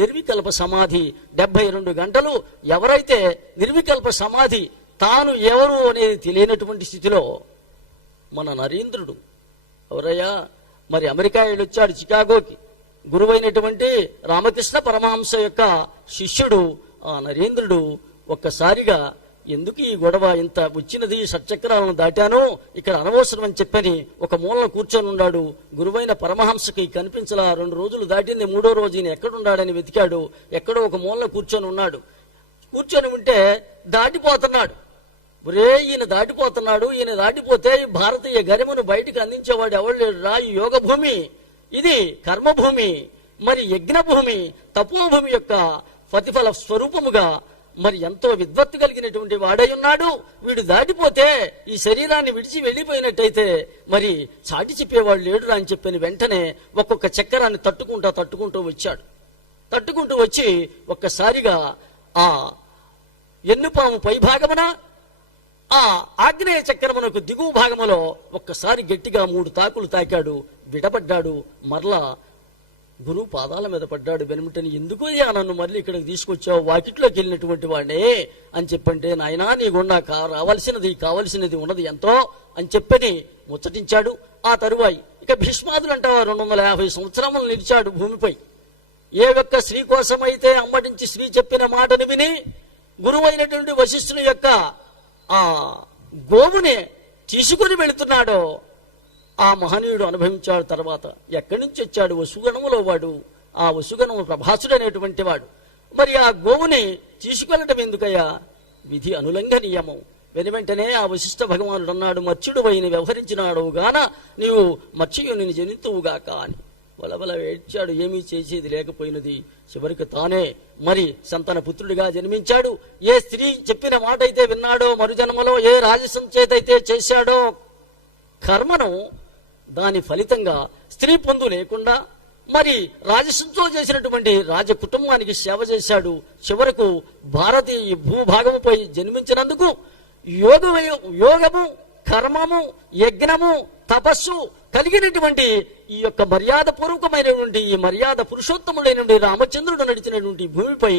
నిర్వికల్ప సమాధి. 72 గంటలు ఎవరైతే నిర్వికల్ప సమాధి, తాను ఎవరు అనేది తెలియనటువంటి స్థితిలో మన నరేంద్రుడు ఎవరయ్యా, మరి అమెరికా వెళ్ళొచ్చాడు చికాగోకి, గురువైనటువంటి రామకృష్ణ పరమహంస యొక్క శిష్యుడు ఆ నరేంద్రుడు ఒక్కసారిగా ఎందుకు ఈ గొడవ, ఇంత వచ్చినది షట్చక్రాలను దాటాను, ఇక్కడ అనవసరం అని చెప్పని ఒక మూలన కూర్చొని ఉన్నాడు. గురువైన పరమహంసకి కనిపించలా. 2 రోజులు దాటింది. 3వ రోజు ఈయన ఎక్కడున్నాడని వెతికాడు. ఎక్కడో ఒక మూలన కూర్చొని ఉన్నాడు. కూర్చొని ఉంటే దాటిపోతున్నాడు. ఒరే ఈయన దాటిపోతున్నాడు, ఈయన దాటిపోతే ఈ భారతీయ గరిమను బయటికి అందించేవాడు ఎవరు లేడు రా. ఈ యోగ భూమి, ఇది కర్మభూమి, మరి యజ్ఞభూమి, తపోభూమి యొక్క ప్రతిఫల స్వరూపముగా మరి ఎంతో విద్వత్తు కలిగినటువంటి వాడై ఉన్నాడు. వీడు దాటిపోతే ఈ శరీరాన్ని విడిచి వెళ్ళిపోయినట్టయితే మరి చాటి చెప్పేవాడు లేడురా అని చెప్పని వెంటనే ఒక్కొక్క చక్రాన్ని తట్టుకుంటూ వచ్చాడు. తట్టుకుంటూ వచ్చి ఒక్కసారిగా ఆ ఎన్నుపాము పై భాగమున, ఆ ఆగ్నేయ చక్రమునకు దిగువ భాగములో ఒక్కసారి గట్టిగా 3 తాకులు తాకాడు. విడబడ్డాడు. మరలా గురువు పాదాల మీద పడ్డాడు. వెనుమటని ఎందుకయ్యా నన్ను మళ్ళీ ఇక్కడికి తీసుకొచ్చావు, వాకిట్లోకి వెళ్ళినటువంటి వాడే అని చెప్పంటే, నాయనా నీ గుండా కావలసినది ఉన్నది ఎంతో అని చెప్పని ముచ్చటించాడు. ఆ తరువాయి ఇక భీష్మాదులు అంటావా 250 సంవత్సరములు నిలిచాడు భూమిపై. ఏ ఒక్క స్త్రీ కోసమైతే అమ్మటించి స్త్రీ చెప్పిన మాటను విని గురువైనటువంటి వశిష్ఠుని యొక్క ఆ గోవుని తీసుకుని వెళుతున్నాడో ఆ మహనీయుడు అనుభవించాడు. తర్వాత ఎక్కడి నుంచి వచ్చాడు? వసుగణములో వాడు. ఆ వసుగణము ప్రభాసుడు అనేటువంటి వాడు. మరి ఆ గోవుని తీసుకెళ్లటం ఎందుకయ్యా? విధి అనులంఘనీయము. వెనువెంటనే ఆ వశిష్ఠ భగవానుడు అన్నాడు, మత్స్యుడు వైని వ్యవహరించినాడు గాన నీవు మత్స్యుని జనితువుగాక అని వలవల ఏడ్చాడు. ఏమీ చేసేది లేకపోయినది. చివరికి తానే మరి సంతాన పుత్రుడిగా జన్మించాడు. ఏ స్త్రీ చెప్పిన మాట అయితే విన్నాడో, మరుజన్మలో ఏ రాజసం చేతైతే చేశాడో కర్మను, దాని ఫలితంగా స్త్రీ పొందు లేకుండా మరి రాజసంతో చేసినటువంటి రాజ కుటుంబానికి సేవ చేశాడు. చివరకు భారతీయ భూభాగముపై జన్మించినందుకు యోగము, కర్మము, యజ్ఞము, తపస్సు కలిగినటువంటి ఈ యొక్క మర్యాద పూర్వకమైనటువంటి ఈ మర్యాద పురుషోత్తముడైనటువంటి రామచంద్రుడు నడిచినటువంటి భూమిపై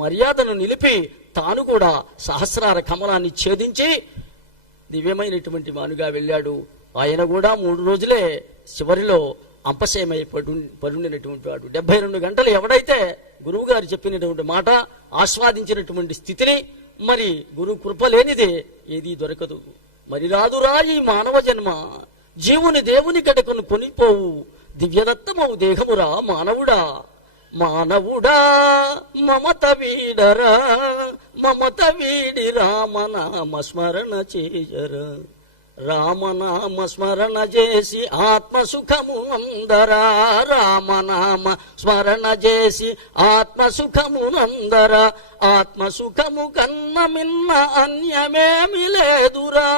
మర్యాదను నిలిపి తాను కూడా సహస్రార కమలాన్ని ఛేదించి దివ్యమైనటువంటి వానుగా వెళ్ళాడు. ఆయన కూడా 3 రోజులే చివరిలో అంపశయమై పడుండినటువంటి వాడు. 72 గంటలు ఎవడైతే గురువు గారు చెప్పినటువంటి మాట ఆస్వాదించినటువంటి స్థితిని, మరి గురు కృప లేనిదే ఏదీ దొరకదు. మరి రాదురా ఈ మానవ జన్మ, జీవుని దేవుని గడకను కొనిపోవు దివ్యదత్తమవు దేహమురా మానవుడా. మానవుడా మమత వీడరా, మమత వీడి రామనామ స్మరణ చేయరా. రామనామ స్మరణ చేసి ఆత్మసుఖము నందరా. రామనామ స్మరణ చేసి ఆత్మసుఖము నందరా. ఆత్మసుఖము కన్న మిన్న అన్యమేమి లేదురా.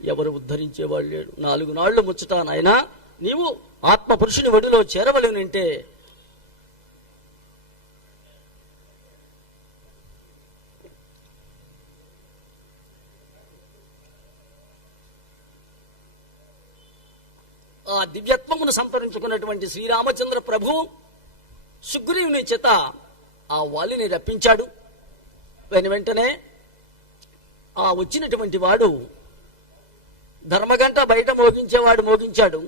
ఎవరు ఉద్ధరించేవాళ్ళు లేడు. 4 నాళ్లు ముచ్చట నాయనా, నీవు ఆత్మ పురుషుని ఒడిలో చేరవలనంటే ఆ దివ్యత్వమును సంతరించుకున్నటువంటి శ్రీరామచంద్ర ప్రభు సుగ్రీవుని చేత ఆ వాలిని రప్పించాడు. వెంటనే ఆ వచ్చినటువంటి వాడు ధర్మగంట బయట మోగించాడు.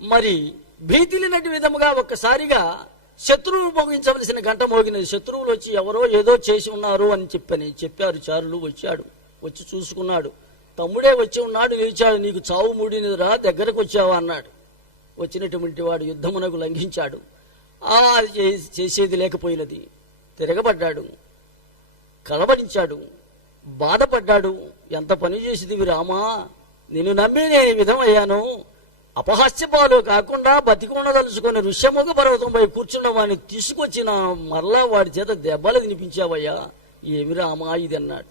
మరి భీతిలినటి విధముగా ఒక్కసారిగా శత్రువు మోగించవలసిన గంట మోగినది. శత్రువులు వచ్చి ఎవరో ఏదో చేసి ఉన్నారు అని చెప్పారు చారులు. వచ్చి చూసుకున్నాడు. తమ్ముడే వచ్చి ఉన్నాడు, లేచాడు. నీకు చావు మూడినదిరా, దగ్గరకు వచ్చావా అన్నాడు. వచ్చినటువంటి వాడు యుద్ధమునకు లంఘించాడు. చేసేది లేకపోయినది. తిరగబడ్డాడు, కలవరించాడు, బాధపడ్డాడు. ఎంత పని చేసేదివి రామా, నిన్ను నమ్మి నేను ఈ విధమయ్యాను. అపహాస్యపాలు కాకుండా బతికొండదలుచుకొని ఋష్యముఖ పర్వతంపై కూర్చున్న వాడిని తీసుకొచ్చిన మరలా వాడి చేత దెబ్బలు తినిపించావయ్యా. ఏమి రామా ఇది అన్నాడు.